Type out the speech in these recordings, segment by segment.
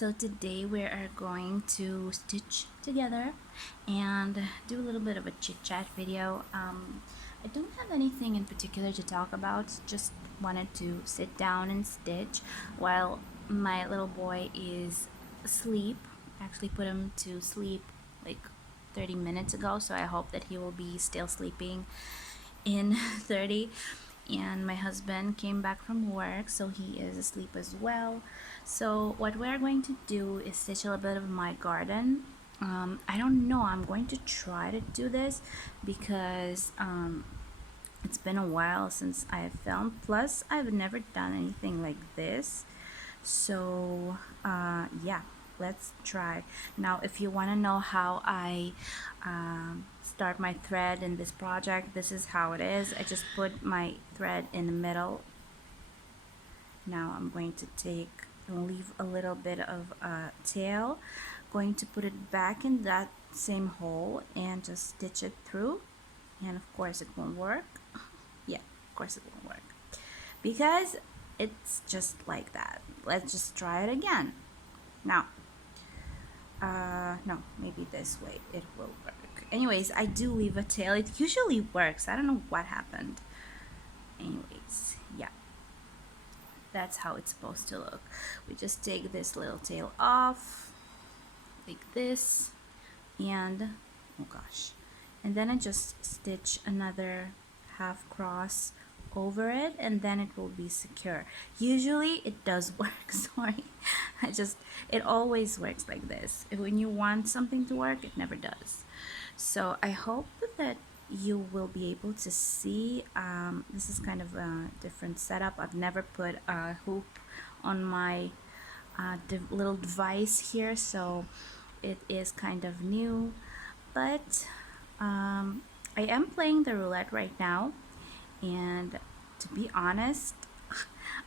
So today we are going to stitch together and do a little bit of a chit chat video. I don't have anything in particular to talk about, just wanted to sit down and stitch while my little boy is asleep. Actually put him to sleep like 30 minutes ago, so I hope that he will be still sleeping in 30. And my husband came back from work, so he is asleep as well. So what we're going to do is stitch a little bit of my garden. I don't know, I'm going to try to do this because it's been a while since I have filmed, plus I've never done anything like this. So yeah, let's try. Now if you want to know how I start my thread in this project, this is how it is. I just put my thread in the middle. Now I'm going to take and leave a little bit of a tail, going to put it back in that same hole and just stitch it through, and of course it won't work. Yeah, of course it won't work because it's just like that. Let's just try it again. Now no, maybe this way it will work. Anyways, I do leave a tail. It usually works. I don't know what happened. Anyways, yeah, that's how it's supposed to look. We just take this little tail off like this, and oh gosh, and then I just stitch another half cross over it, and then it will be secure. Usually it does work. Sorry, it always works like this. When you want something to work, it never does. So I hope that you will be able to see. This is kind of a different setup. I've never put a hoop on my little device here, so it is kind of new, but I am playing the roulette right now, and to be honest,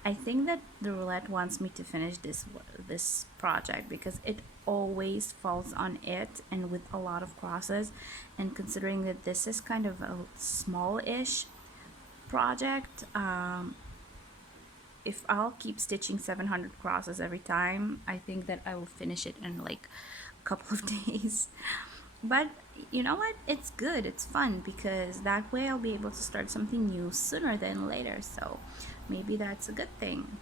I think that the roulette wants me to finish this project because it always falls on it, and with a lot of crosses, and considering that this is kind of a small-ish project, if I'll keep stitching 700 crosses every time, I think that I will finish it in like a couple of days. But you know what, it's good, it's fun, because that way I'll be able to start something new sooner than later, so maybe that's a good thing.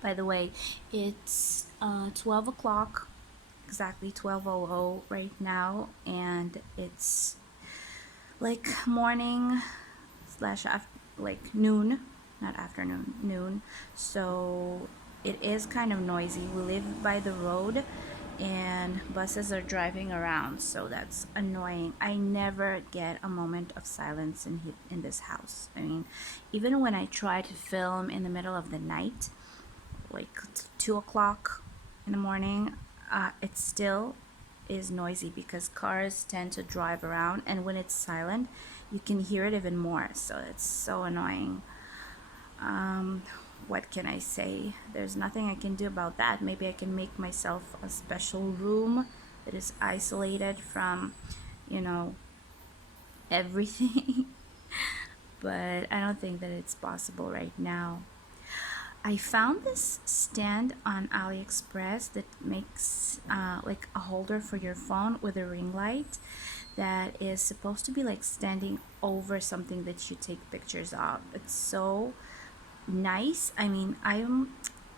By the way, it's 12 o'clock, exactly 12:00 right now, and it's like morning slash like noon, not afternoon, noon. So it is kind of noisy. We live by the road and buses are driving around, so that's annoying. I never get a moment of silence in this house. I mean, even when I try to film in the middle of the night, like 2 o'clock in the morning, it still is noisy because cars tend to drive around, and when it's silent you can hear it even more, so it's so annoying. What can I say? There's nothing I can do about that. Maybe I can make myself a special room that is isolated from, you know, everything. But I don't think that it's possible right now. I found this stand on AliExpress that makes like a holder for your phone with a ring light that is supposed to be like standing over something that you take pictures of. It's so nice. I mean, I'm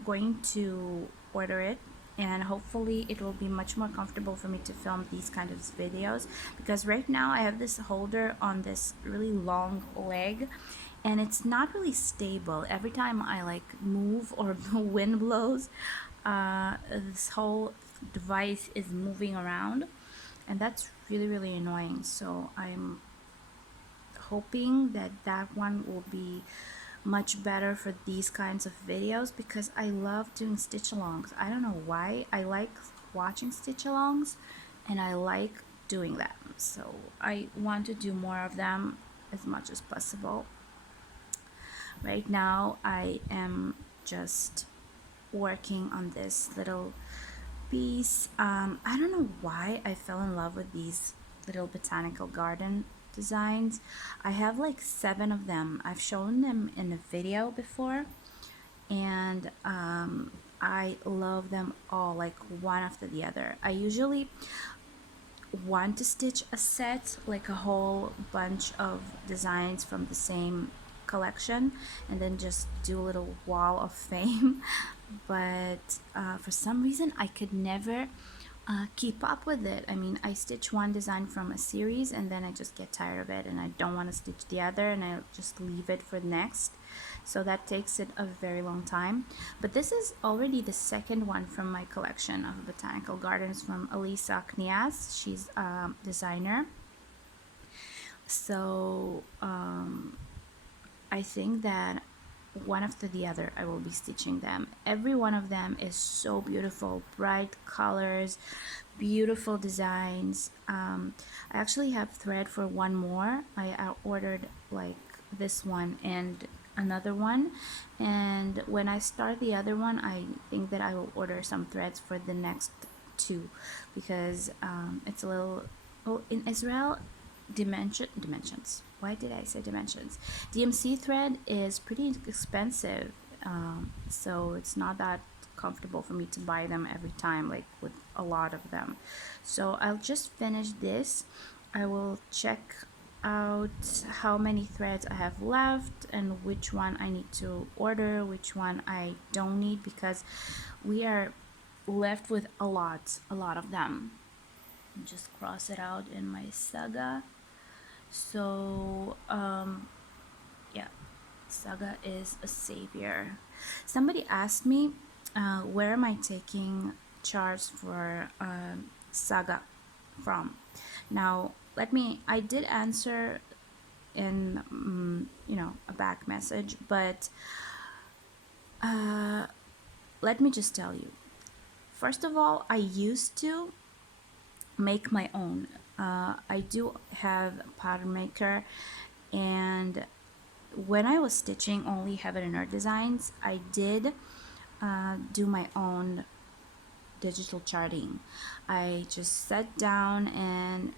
going to order it, and hopefully it will be much more comfortable for me to film these kind of videos, because right now I have this holder on this really long leg and it's not really stable. Every time I like move or the wind blows, this whole device is moving around, and that's really annoying. So I'm hoping that that one will be much better for these kinds of videos, because I love doing stitch alongs. I don't know why, I like watching stitch alongs and I like doing them, so I want to do more of them as much as possible. Right now I am just working on this little piece. I don't know why I fell in love with these little botanical garden designs. I have like 7 of them. I've shown them in a video before, and I love them all, like one after the other. I usually want to stitch a set, like a whole bunch of designs from the same collection, and then just do a little wall of fame. But for some reason I could never keep up with it. I mean, I stitch one design from a series and then I just get tired of it and I don't want to stitch the other and I just leave it for next. So that takes it a very long time. But this is already the second one from my collection of botanical gardens from Elisa Kniaz. She's a designer. So I think that one after the other I will be stitching them. Every one of them is so beautiful, bright colors, beautiful designs. I actually have thread for one more. I ordered like this one and another one, and when I start the other one I think that I will order some threads for the next two, because it's a little, oh, in Israel dimensions, why did I say dimensions, DMC thread is pretty expensive, so it's not that comfortable for me to buy them every time, like with a lot of them. So I'll just finish this. I will check out how many threads I have left and which one I need to order, which one I don't need, because we are left with a lot of them. Just cross it out in my saga. So yeah, Saga is a savior. Somebody asked me, where am I taking charts for Saga from? Now, I did answer in, a back message, but let me just tell you. First of all, I used to make my own. I do have a pattern maker, and when I was stitching only Heaven and Earth designs, I did do my own digital charting. I just sat down and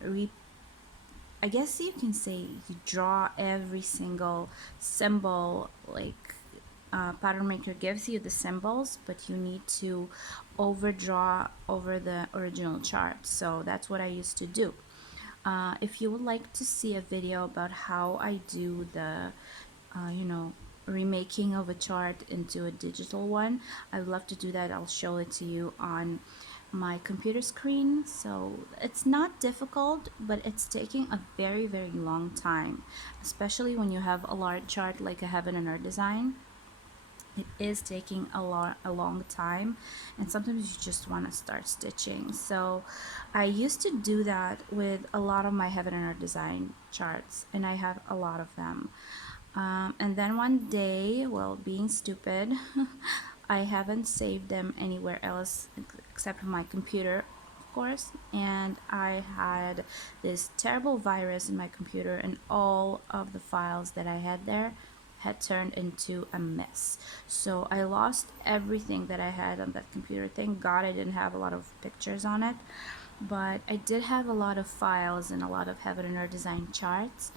I guess you can say you draw every single symbol, like pattern maker gives you the symbols, but you need to overdraw over the original chart. So that's what I used to do. If you would like to see a video about how I do the remaking of a chart into a digital one, I would love to do that. I'll show it to you on my computer screen. So it's not difficult, but it's taking a very, very long time, especially when you have a large chart like a Heaven and Earth design. It is taking a long time, and sometimes you just want to start stitching. So I used to do that with a lot of my Heaven and Earth design charts, and I have a lot of them. And then one day, well, being stupid, I haven't saved them anywhere else except for my computer, of course, and I had this terrible virus in my computer, and all of the files that I had there had turned into a mess. So I lost everything that I had on that computer. Thank God I didn't have a lot of pictures on it, but I did have a lot of files and a lot of Heaven and Earth design charts.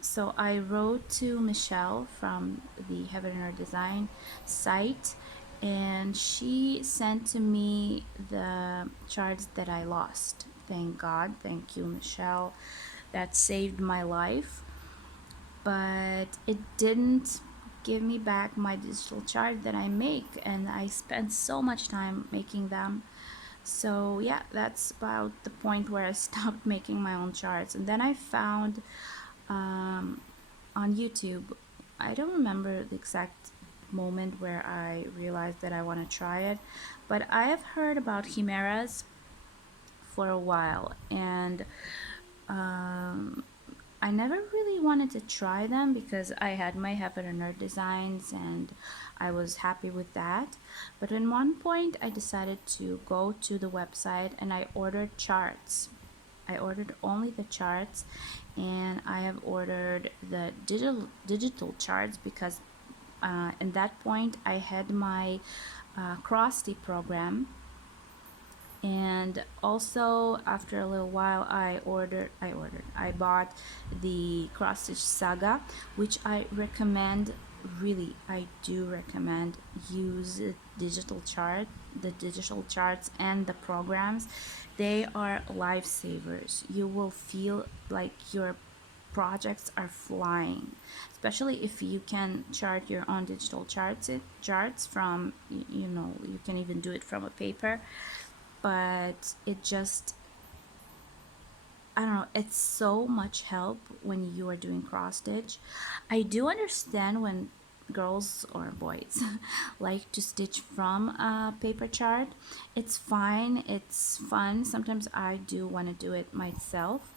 So I wrote to Michelle from the Heaven and Earth Design site, and she sent to me the charts that I lost. Thank God. Thank you, Michelle. That saved my life. But it didn't give me back my digital chart that I make, and I spent so much time making them. So yeah, that's about the point where I stopped making my own charts. And then I found on YouTube, I don't remember the exact moment where I realized that I want to try it, but I have heard about chimeras for a while, and I never really wanted to try them because I had my Heaven and Earth designs and I was happy with that. But at one point I decided to go to the website and I ordered charts. I ordered only the charts, and I have ordered the digital charts because in that point I had my cross-stitch program, and also after a little while I bought the cross-stitch saga, which I recommend really, I do recommend use the digital charts and the programs. They are lifesavers. You will feel like your projects are flying, especially if you can chart your own digital charts from, you know, you can even do it from a paper, but it just, I don't know, it's so much help when you are doing cross stitch. I do understand when girls or boys like to stitch from a paper chart. It's fine, it's fun. Sometimes I do want to do it myself,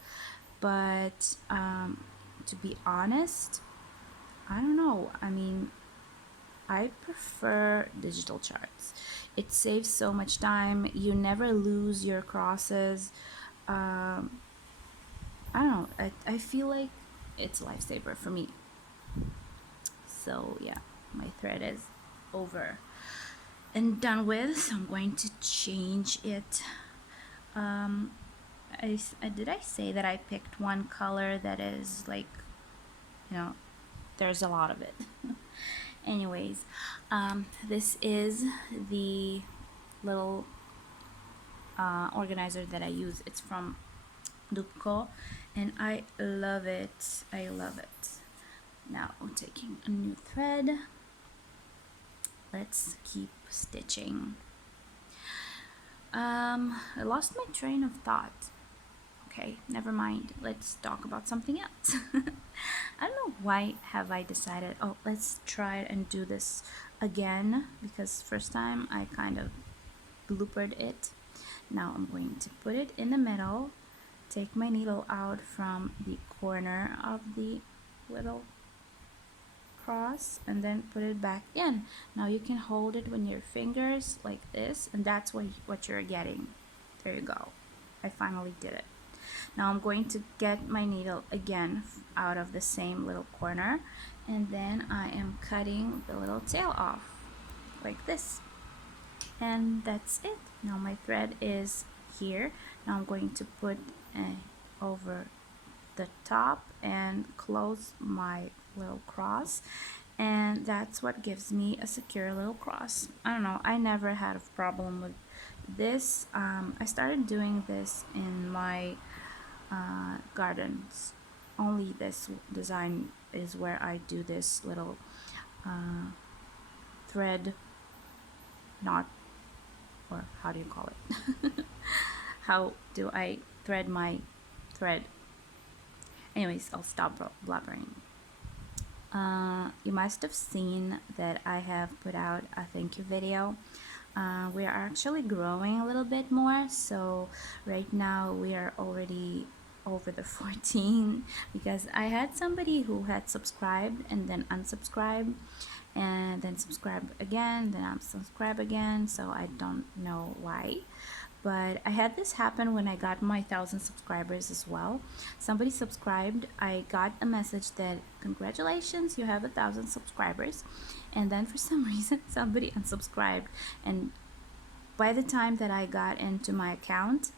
but to be honest, I don't know. I mean, I prefer digital charts. It saves so much time. You never lose your crosses. Um, I don't know. I feel like it's a lifesaver for me. So yeah, my thread is over and done with. So I'm going to change it. Um, did I say that I picked one color that is like, you know, there's a lot of it. Anyways, this is the little organizer that I use. It's from Dupco, and I love it. I love it. Now I'm taking a new thread. Let's keep stitching. I lost my train of thought. Okay, never mind. Let's talk about something else. I don't know why have I decided, oh, let's try and do this again, because first time I kind of bloopered it. Now I'm going to put it in the middle, take my needle out from the corner of the little cross, and then put it back in. Now you can hold it with your fingers like this, and that's what you're getting. There you go. I finally did it. Now I'm going to get my needle again out of the same little corner, and then I am cutting the little tail off like this, and that's it. Now my thread is here. Now I'm going to put over the top and close my little cross, and that's what gives me a secure little cross. I don't know, I never had a problem with this. I started doing this in my gardens. Only this design is where I do this little thread knot, or how do you call it? How do I thread my thread? Anyways, I'll stop blabbering. You must have seen that I have put out a thank you video. We are actually growing a little bit more, so right now we are already over the 14, because I had somebody who had subscribed and then unsubscribed and then subscribe again, then unsubscribe again, so I don't know why. But I had this happen when I got my 1,000 subscribers as well. Somebody subscribed, I got a message that congratulations, you have 1,000 subscribers, and then for some reason somebody unsubscribed, and by the time that I got into my account,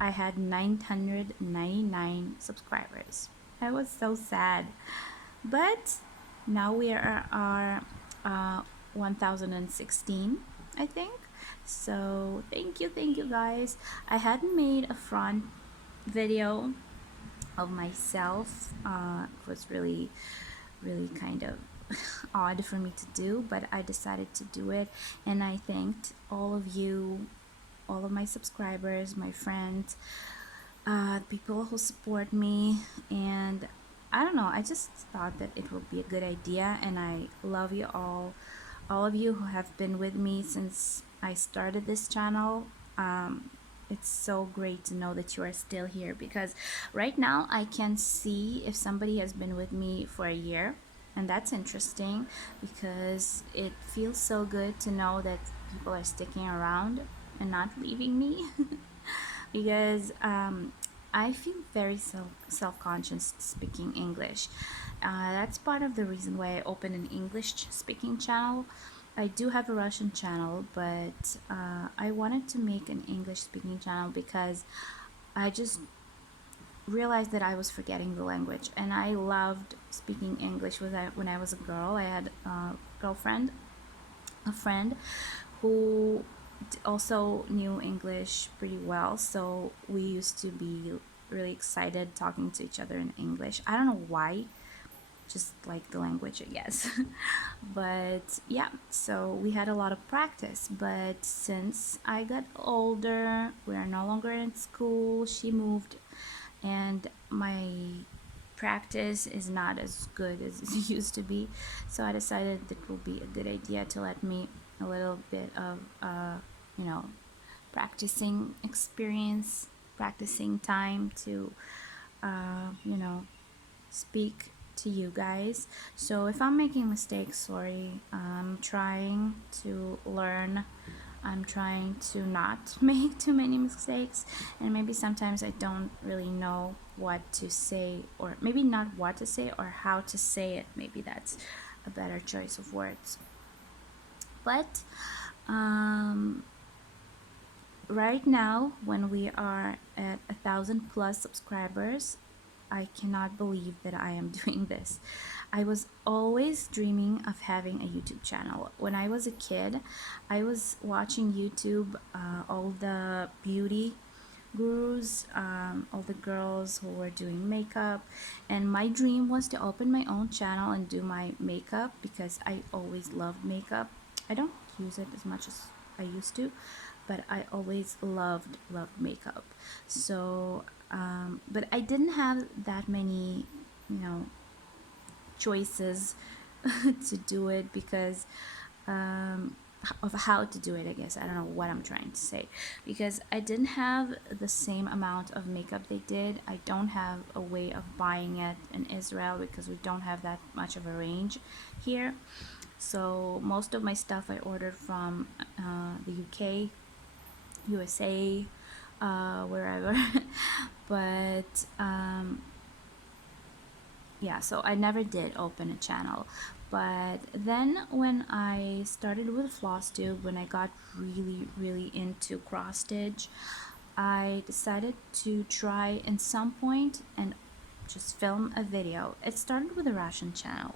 I had 999 subscribers. I was so sad. But now we are 1016, I think. So thank you guys. I hadn't made a front video of myself. It was really kind of odd for me to do, but I decided to do it, and I thanked all of you, all of my subscribers, my friends, people who support me, and I don't know, I just thought that it would be a good idea, and I love you all of you who have been with me since I started this channel. It's so great to know that you are still here, because right now I can see if somebody has been with me for a year, and that's interesting because it feels so good to know that people are sticking around and not leaving me. Because I feel very self-conscious speaking English. That's part of the reason why I opened an English speaking channel. I do have a Russian channel, but I wanted to make an English speaking channel because I just realized that I was forgetting the language, and I loved speaking English. When I was a girl, I had a girlfriend, a friend who also knew English pretty well, so we used to be really excited talking to each other in English. I don't know why, just like the language, I guess. But yeah, so we had a lot of practice. But since I got older, we are no longer in school, she moved, and my practice is not as good as it used to be. So I decided it would be a good idea to let me a little bit of, you know, practicing experience, practicing time to, you know, speak to you guys. So if I'm making mistakes, sorry. I'm trying to learn. I'm trying to not make too many mistakes, and maybe sometimes I don't really know what to say, or maybe not what to say or how to say it. Maybe that's a better choice of words. But right now, when we are at 1,000+ subscribers, I cannot believe that I am doing this. I was always dreaming of having a YouTube channel. When I was a kid, I was watching YouTube, all the beauty gurus, all the girls who were doing makeup, and my dream was to open my own channel and do my makeup because I always loved makeup. I don't use it as much as I used to, but I always loved makeup. So but I didn't have that many, you know, choices to do it because of how to do it, I guess. I don't know what I'm trying to say, because I didn't have the same amount of makeup they did. I don't have a way of buying it in Israel because we don't have that much of a range here. So most of my stuff I ordered from the UK, USA, wherever. But yeah, so I never did open a channel. But then when I started with FlossTube, when I got really into cross stitch, I decided to try in some point and just film a video. It started with a Russian channel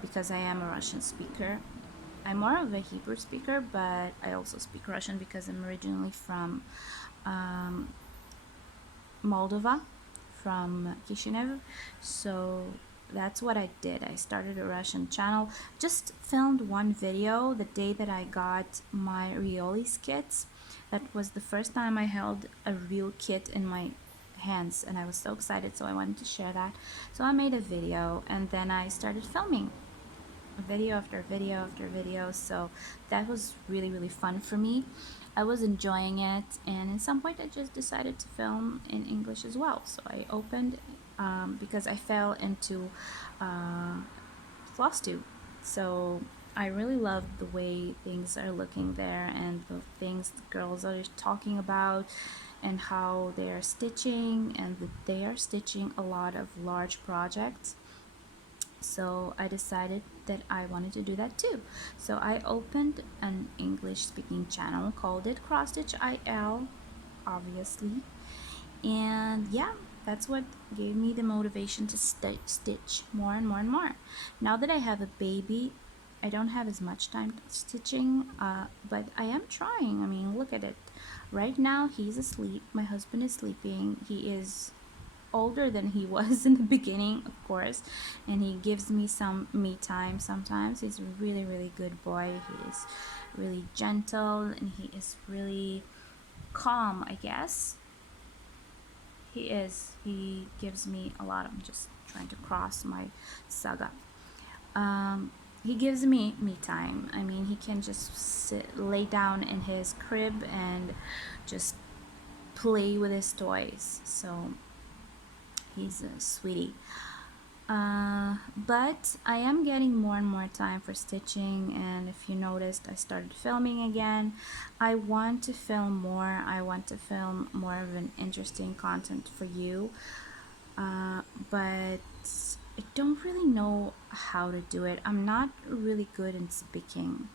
because I am a Russian speaker. I'm more of a Hebrew speaker, but I also speak Russian because I'm originally from Moldova, from Kishinev. So that's what I did. I started a Russian channel, just filmed one video the day that I got my Riolis kits. That was the first time I held a real kit in my hands, and I was so excited, so I wanted to share that. So I made a video, and then I started filming video after video after video. So that was really fun for me. I was enjoying it, and at some point I just decided to film in English as well. So I opened because I fell into FlossTube. So I really love the way things are looking there, and the things the girls are talking about, and how they are stitching, and that they are stitching a lot of large projects. So I decided that I wanted to do that too. So I opened an English speaking channel, called it Cross Stitch IL, obviously. And yeah, that's what gave me the motivation to stitch more and more and more. Now that I have a baby, I don't have as much time stitching, but I am trying. I mean, look at it. Right now, he's asleep. My husband is sleeping. He is older than he was in the beginning, of course, and he gives me some me time sometimes. He's a really good boy. He is really gentle, and he is really calm, I guess. He gives me a lot. I'm just trying to cross my saga. He gives me time. I mean, he can just lay down in his crib and just play with his toys. So he's a sweetie. But I am getting more and more time for stitching, and if you noticed, I started filming again. I want to film more. I want to film more of an interesting content for you, but I don't really know how to do it. I'm not really good in speaking.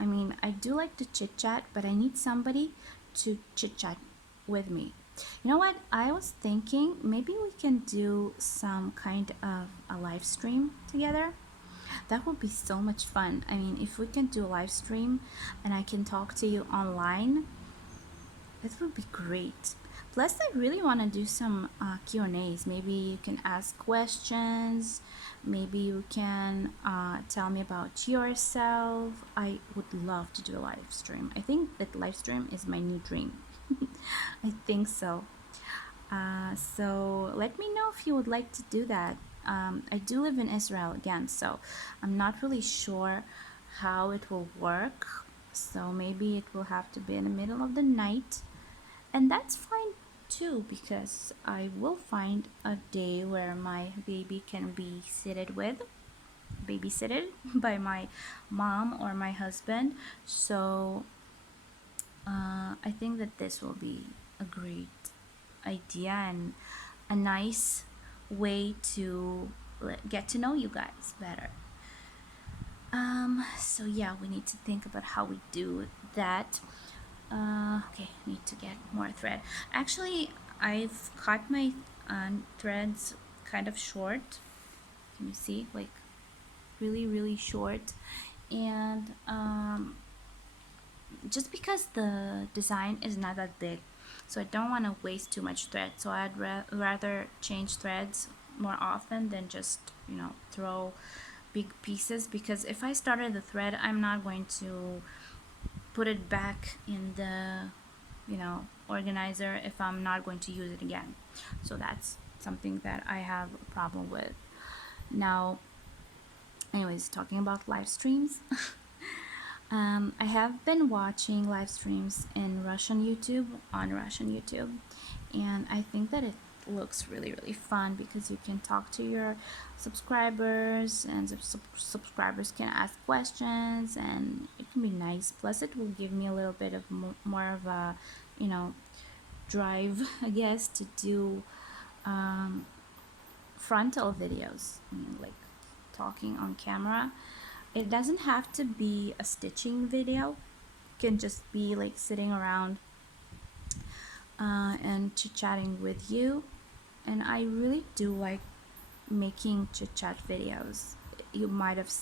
I mean, I do like to chit chat, but I need somebody to chit chat with me. You know what? I was thinking maybe we can do some kind of a live stream together. That would be so much fun. I mean, if we can do a live stream and I can talk to you online, it would be great. Plus, I really want to do some Q&As. Maybe you can ask questions. Maybe you can tell me about yourself. I would love to do a live stream. I think that live stream is my new dream. I think so. So let me know if you would like to do that. I do live in Israel again, so I'm not really sure how it will work. So maybe it will have to be in the middle of the night, and that's fine too, because I will find a day where my baby can be babysitted by my mom or my husband. So I think that this will be a great idea and a nice way to get to know you guys better. So yeah, we need to think about how we do that. Okay, need to get more thread. Actually, I've cut my threads kind of short. Can you see? Like really short. And just because the design is not that big, so I don't want to waste too much thread, so I'd rather change threads more often than just, you know, throw big pieces, because if I started the thread, I'm not going to put it back in the, you know, organizer if I'm not going to use it again. So that's something that I have a problem with. Now, anyways, talking about live streams. I have been watching live streams in Russian YouTube, on Russian YouTube, and I think that it looks really fun because you can talk to your subscribers, and subscribers can ask questions, and it can be nice. Plus, it will give me a little bit of more of a, you know, drive, I guess, to do frontal videos. I mean, like talking on camera. It doesn't have to be a stitching video. It can just be like sitting around and chit-chatting with you. And I really do like making chit-chat videos. You might have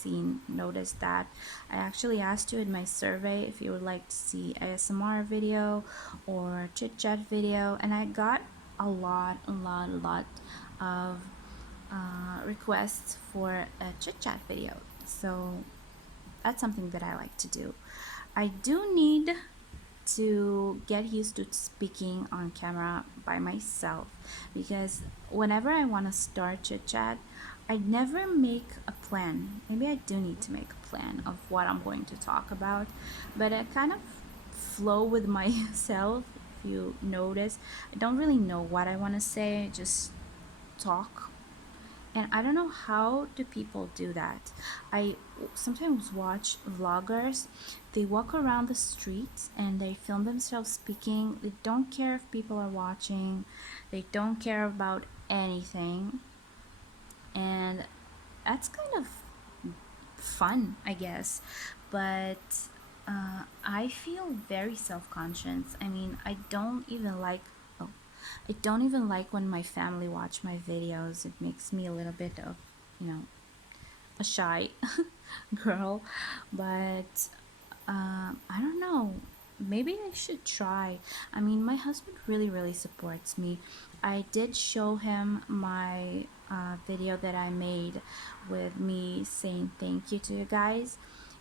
noticed that I actually asked you in my survey if you would like to see ASMR video or chit-chat video, and I got a lot of requests for a chit-chat video. So that's something that I like to do. I do need to get used to speaking on camera by myself, because whenever I want to start chit chat, I never make a plan. Maybe I do need to make a plan of what I'm going to talk about, but I kind of flow with myself. If you notice, I don't really know what I want to say, just talk. And I don't know how do people do that. I sometimes watch vloggers. They walk around the streets and they film themselves speaking. They don't care if people are watching. They don't care about anything. And that's kind of fun, I guess. But I feel very self-conscious. I mean, I don't even like when my family watch my videos. It makes me a little bit of, you know, a shy girl. But I don't know. Maybe I should try. I mean, my husband really supports me. I did show him my video that I made with me saying thank you to you guys,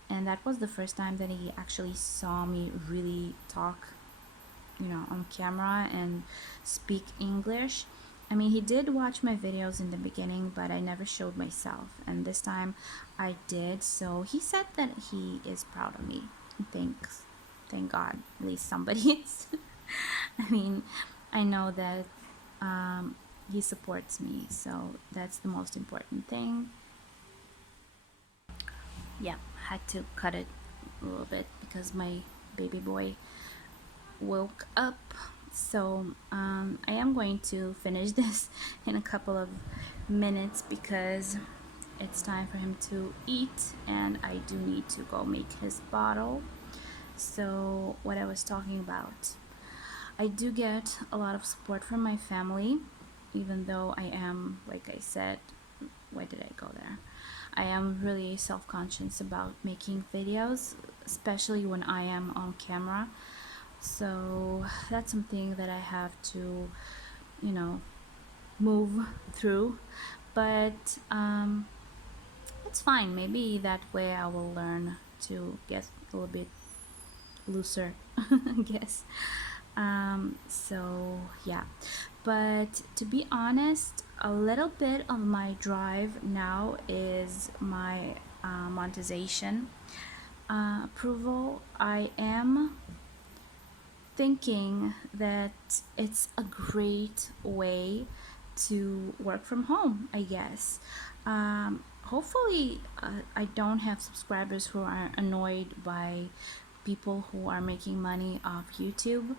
and that was the first time that he actually saw me really talk, you know, on camera and speak English. I mean, he did watch my videos in the beginning, but I never showed myself, and this time I did. So he said that he is proud of me. Thank God, at least somebody is. I mean, I know that he supports me, so that's the most important thing. Yeah, had to cut it a little bit because my baby boy woke up. So I am going to finish this in a couple of minutes because it's time for him to eat, and I do need to go make his bottle. So what I was talking about, I do get a lot of support from my family, even though I am, like I said, why did I go there? I am really self-conscious about making videos, especially when I am on camera. So that's something that I have to, you know, move through. But it's fine. Maybe that way I will learn to get a little bit looser, I guess. So yeah, but to be honest, a little bit of my drive now is my monetization approval. I am thinking that it's a great way to work from home, I guess. Hopefully, I don't have subscribers who are annoyed by people who are making money off YouTube.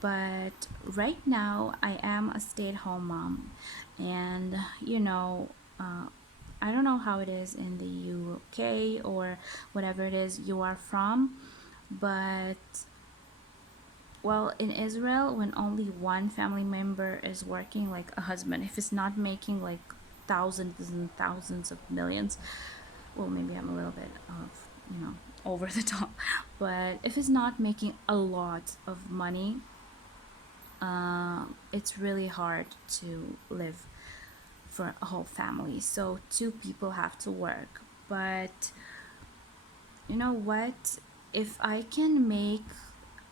But right now, I am a stay-at-home mom, and I don't know how it is in the UK or whatever it is you are from, but well, in Israel, when only one family member is working, like a husband, if it's not making like thousands and thousands of millions, well, maybe I'm a little bit of, over the top, but if it's not making a lot of money, it's really hard to live for a whole family. So two people have to work. But you know what? If I can make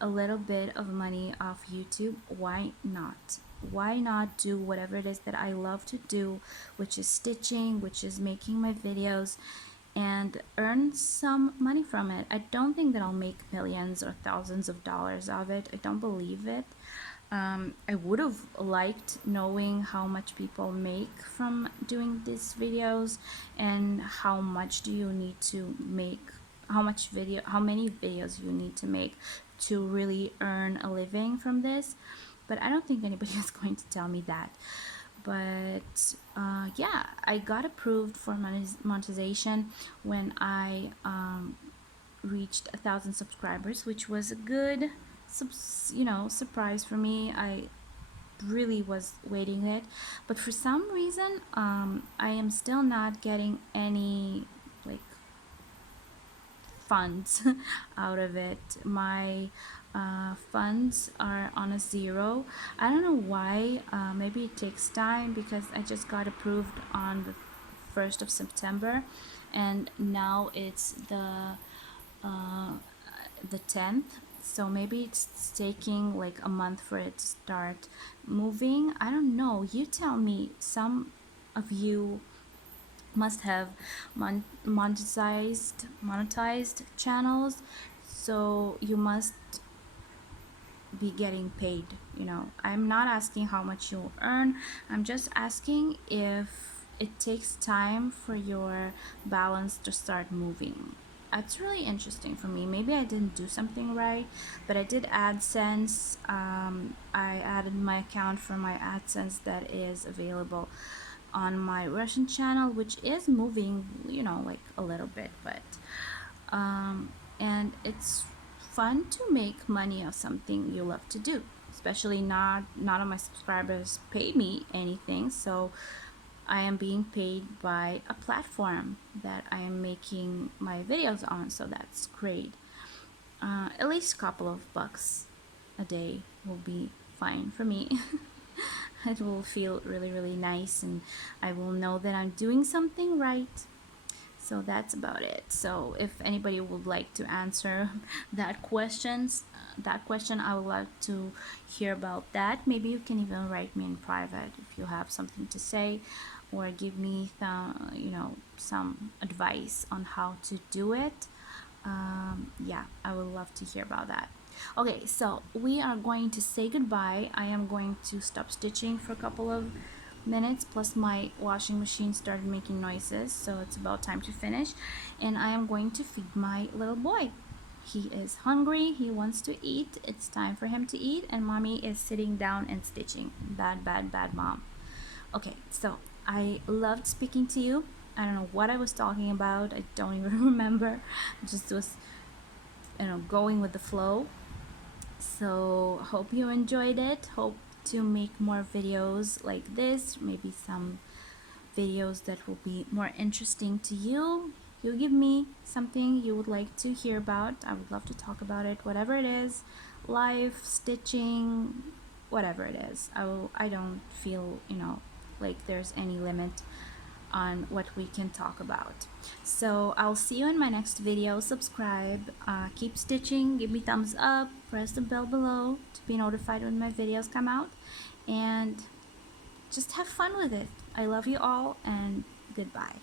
a little bit of money off YouTube, why not? Why not do whatever it is that I love to do, which is stitching, which is making my videos, and earn some money from it? I don't think that I'll make millions or thousands of dollars of it. I don't believe it. I would have liked knowing how much people make from doing these videos, and how much do you need to make, how many videos you need to make to really earn a living from this. But I don't think anybody is going to tell me that. But yeah, I got approved for monetization when I reached 1,000 subscribers, which was a good surprise for me. I really was waiting it, but for some reason I am still not getting any like funds out of it. My funds are on a zero. I don't know why. Maybe it takes time because I just got approved on the 1st of September, and now it's the 10th, so maybe it's taking like a month for it to start moving. I don't know, you tell me. Some of you must have monetized channels, so you must be getting paid. I'm not asking how much you'll earn, I'm just asking if it takes time for your balance to start moving. It's really interesting for me. Maybe I didn't do something right, but I did AdSense. I added my account for my AdSense that is available on my Russian channel, which is moving, like a little bit, but and it's fun to make money of something you love to do. Especially none of my subscribers pay me anything, so I am being paid by a platform that I am making my videos on, so that's great. At least a couple of bucks a day will be fine for me. It will feel really, really nice, and I will know that I'm doing something right. So that's about it. So if anybody would like to answer that question, I would like to hear about that. Maybe you can even write me in private if you have something to say, or give me some advice on how to do it. Yeah, I would love to hear about that. Okay, so we are going to say goodbye. I am going to stop stitching for a couple of minutes, plus my washing machine started making noises, so it's about time to finish. And I am going to feed my little boy. He is hungry, he wants to eat, it's time for him to eat, and mommy is sitting down and stitching. Bad, bad, bad mom. Okay, so I loved speaking to you. I don't know what I was talking about, I don't even remember. Just was going with the flow. So hope you enjoyed it. Hope to make more videos like this, maybe some videos that will be more interesting to you. You give me something you would like to hear about. I would love to talk about it, whatever it is, life, stitching, whatever it is. I don't feel, like there's any limit on what we can talk about. So I'll see you in my next video. Subscribe, keep stitching, give me thumbs up, press the bell below to be notified when my videos come out, and just have fun with it. I love you all, and goodbye.